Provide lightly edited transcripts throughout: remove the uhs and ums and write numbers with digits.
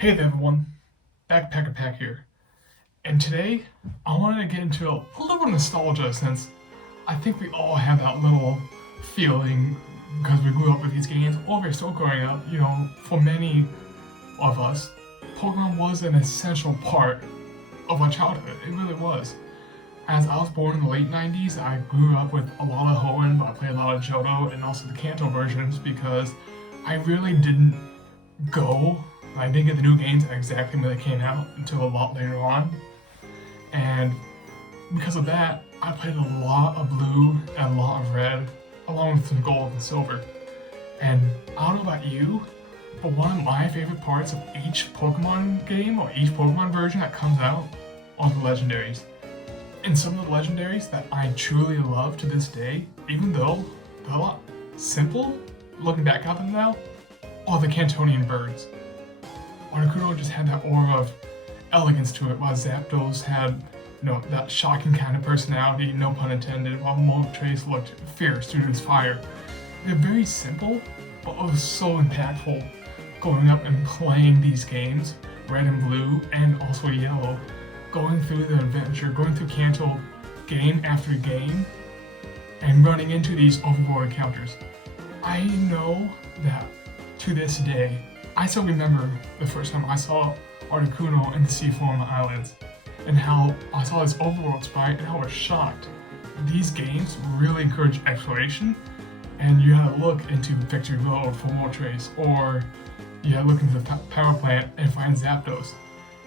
Hey there everyone, Backpacker Pack here, and today I wanted to get into a little bit of nostalgia since I think we all have that little feeling because we grew up with these games or we're still growing up. For many of us, Pokemon was an essential part of our childhood. It really was. As I was born in the late 90s, I grew up with a lot of Hoenn, but I played a lot of Johto and also the Kanto versions because I really didn't go. I didn't get the new games exactly when they came out until a lot later on. And because of that, I played a lot of blue and a lot of red, along with some gold and silver. And I don't know about you, but one of my favorite parts of each Pokemon game or each Pokemon version that comes out are the Legendaries. And some of the Legendaries that I truly love to this day, even though they're a lot simple, looking back at them now, are the Cantonian birds. Articuno just had that aura of elegance to it, while Zapdos had, that shocking kind of personality, no pun intended, while Moltres looked fierce due to his fire. They're very simple, but it was so impactful growing up and playing these games, red and blue, and also yellow, going through the adventure, going through Kanto game after game, and running into these overworld encounters. I know that to this day, I still remember the first time I saw Articuno in the Seaform Islands, and how I saw this overworld sprite and how I was shocked. These games really encourage exploration, and you had to look into Victory Road for Moltres, or you had to look into the power plant and find Zapdos.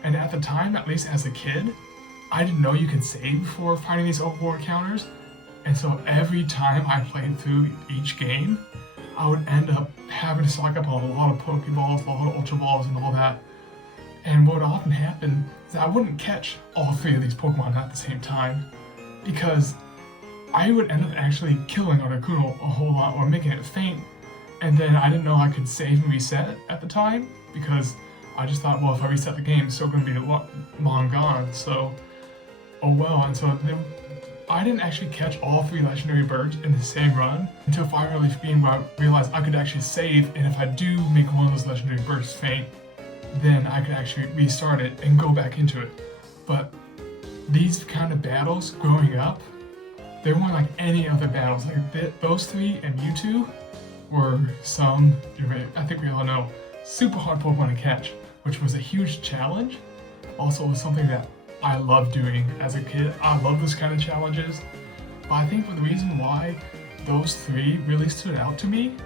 And at the time, at least as a kid, I didn't know you could save before finding these overworld encounters, and so every time I played through each game, I would end up having to stock up on a lot of Pokeballs, a lot of Ultra Balls, and all that. And what would often happen is I wouldn't catch all three of these Pokemon at the same time, because I would end up actually killing Articuno a whole lot or making it faint, and then I didn't know I could save and reset at the time, because I just thought, well, if I reset the game, it's still going to be long gone, so oh well. And so I didn't actually catch all three legendary birds in the same run until Fire Relief Beam, where I realized I could actually save, and if I do make one of those legendary birds faint, then I could actually restart it and go back into it. But these kind of battles growing up, they weren't like any other battles. Like those three and Mewtwo were some, I think we all know, super hard Pokemon to catch, which was a huge challenge. Also, it was something that I loved doing as a kid. I love those kind of challenges. But I think the reason why those three really stood out to me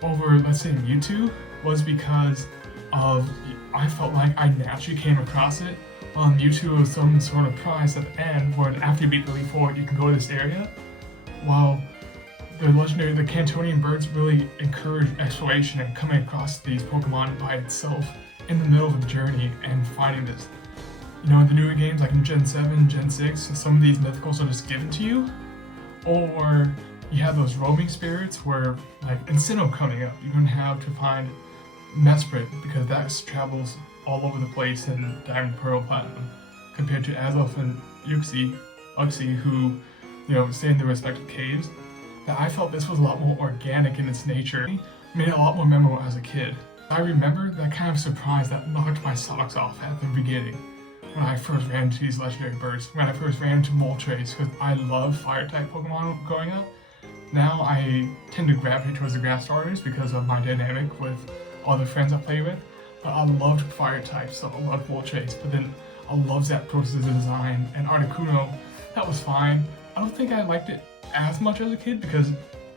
over, let's say, Mewtwo was because of, I felt like I naturally came across it. Mewtwo was some sort of prize at the end where after you beat the Elite Four, you can go to this area. While the Cantonian birds really encourage exploration and coming across these Pokemon by itself in the middle of the journey and finding this. In the newer games, like in Gen 7, Gen 6, some of these mythicals are just given to you. Or you have those roaming spirits where, like, instead of coming up, you're going to have to find Mesprit, because that travels all over the place in Diamond, Pearl, Platinum, compared to Azelf and Uxie, who, stay in their respective caves. That I felt this was a lot more organic in its nature, made it a lot more memorable as a kid. I remember that kind of surprise that knocked my socks off at the beginning when I first ran into these legendary birds, when I first ran into Moltres, because I love fire-type Pokemon growing up. Now I tend to gravitate towards the grass starters because of my dynamic with all the friends I play with, but I loved fire-type, so I loved Moltres, but then I love Zapdos' design, and Articuno, that was fine. I don't think I liked it as much as a kid because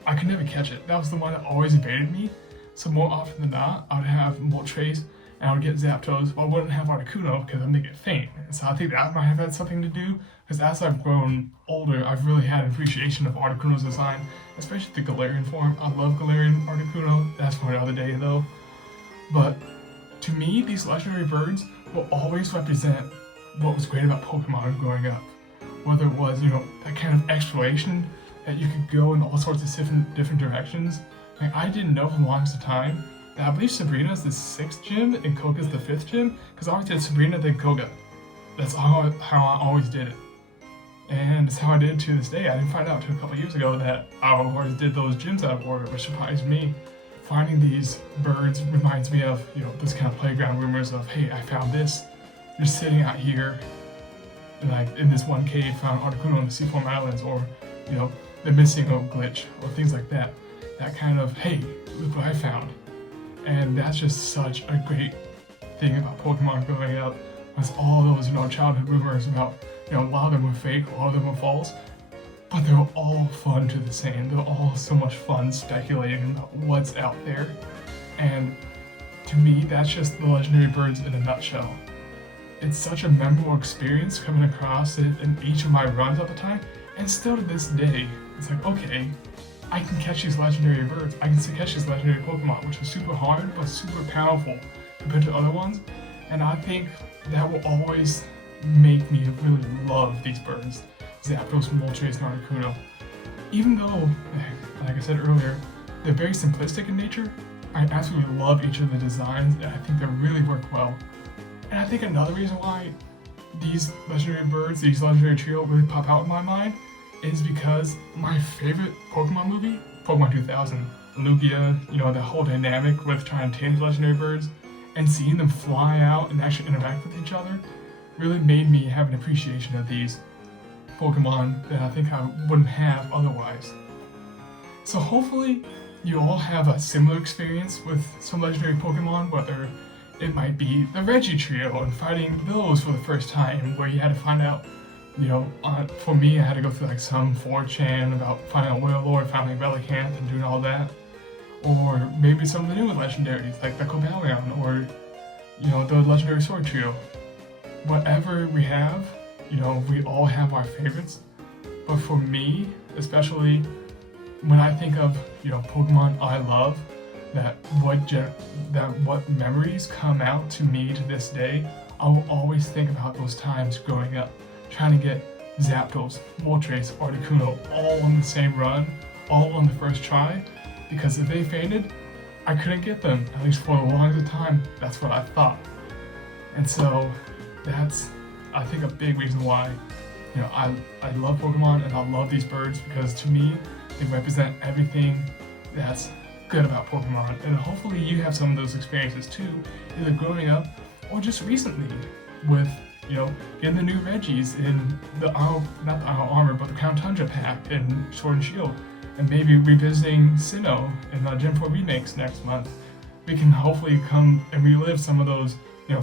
I could never catch it. That was the one that always evaded me, so more often than not, I would have Moltres, and I would get Zapdos, but I wouldn't have Articuno because I'd make it faint. And so I think that might have had something to do, because as I've grown older, I've really had an appreciation of Articuno's design, especially the Galarian form. I love Galarian Articuno, that's for another day though. But to me, these legendary birds will always represent what was great about Pokemon growing up. Whether it was, that kind of exploration, that you could go in all sorts of different directions. Like, I didn't know for the longest time that I believe Sabrina's the 6th gym and Koga's the 5th gym, because I always did Sabrina then Koga. That's how I always did it. And it's how I did it to this day. I didn't find out until a couple years ago that I always did those gyms out of order, which surprised me. finding these birds reminds me of, this kind of playground rumors of, hey, I found this. You're sitting out here, like in this one cave, found Articuno on the Seaform Islands, or, the missing oak glitch, or things like that. That kind of, hey, look what I found. And that's just such a great thing about Pokemon growing up, was all those, childhood rumors about, a lot of them were fake, a lot of them were false, but they're all fun to the same. They're all so much fun speculating about what's out there. And to me, that's just the legendary birds in a nutshell. It's such a memorable experience coming across it in each of my runs at the time, and still to this day, it's like, okay, I can catch these legendary birds, I can catch these legendary Pokemon, which is super hard, but super powerful compared to other ones, and I think that will always make me really love these birds, Zapdos, Moltres, and Articuno. Even though, like I said earlier, they're very simplistic in nature, I absolutely love each of the designs, and I think they really work well. And I think another reason why these legendary birds, these legendary trio really pop out in my mind is because my favorite Pokemon movie, Pokemon 2000, Lugia, the whole dynamic with trying to tame the legendary birds and seeing them fly out and actually interact with each other really made me have an appreciation of these Pokemon that I think I wouldn't have otherwise. So hopefully you all have a similar experience with some legendary Pokemon, whether it might be the Reggie trio and fighting those for the first time, where you had to find out, for me, I had to go through like some 4chan about finding a Wailord, finding Relicanth, and doing all that. Or maybe some of the newer legendaries, like the Cobalion, or, the legendary sword trio. Whatever we have, we all have our favorites. But for me, especially when I think of, Pokemon I love, that what memories come out to me to this day, I will always think about those times growing up, trying to get Zapdos, Moltres, Articuno all on the same run, all on the first try, because if they fainted, I couldn't get them, at least for the longest time. That's what I thought. And so that's, I think, a big reason why, I love Pokemon and I love these birds, because to me, they represent everything that's good about Pokemon. And hopefully you have some of those experiences too, either growing up or just recently with, getting the new Reggies in the not the Iron Armor, but the Crown Tundra pack in Sword and Shield, and maybe revisiting Sinnoh in the Gen 4 remakes next month. We can hopefully come and relive some of those,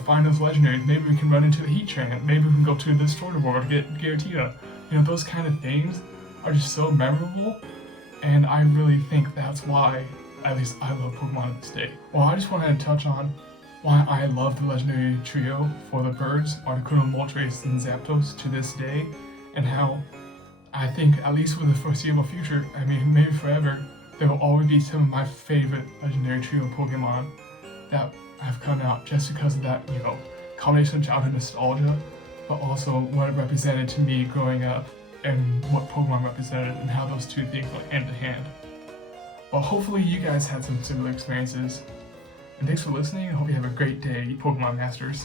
find those legendaries. Maybe we can run into the Heatran. Maybe we can go to the Store World to get Giratina. Those kind of things are just so memorable, and I really think that's why, at least I love Pokemon to this day. Well, I just wanted to touch on why I love the legendary trio for the birds, Articuno, Moltres, and Zapdos to this day, and how I think, at least for the foreseeable future, maybe forever, there will always be some of my favorite legendary trio Pokemon that have come out just because of that, combination of childhood nostalgia, but also what it represented to me growing up and what Pokemon represented and how those two things went hand to hand. Well, hopefully you guys had some similar experiences. And thanks for listening. I hope you have a great day, Pokemon Masters.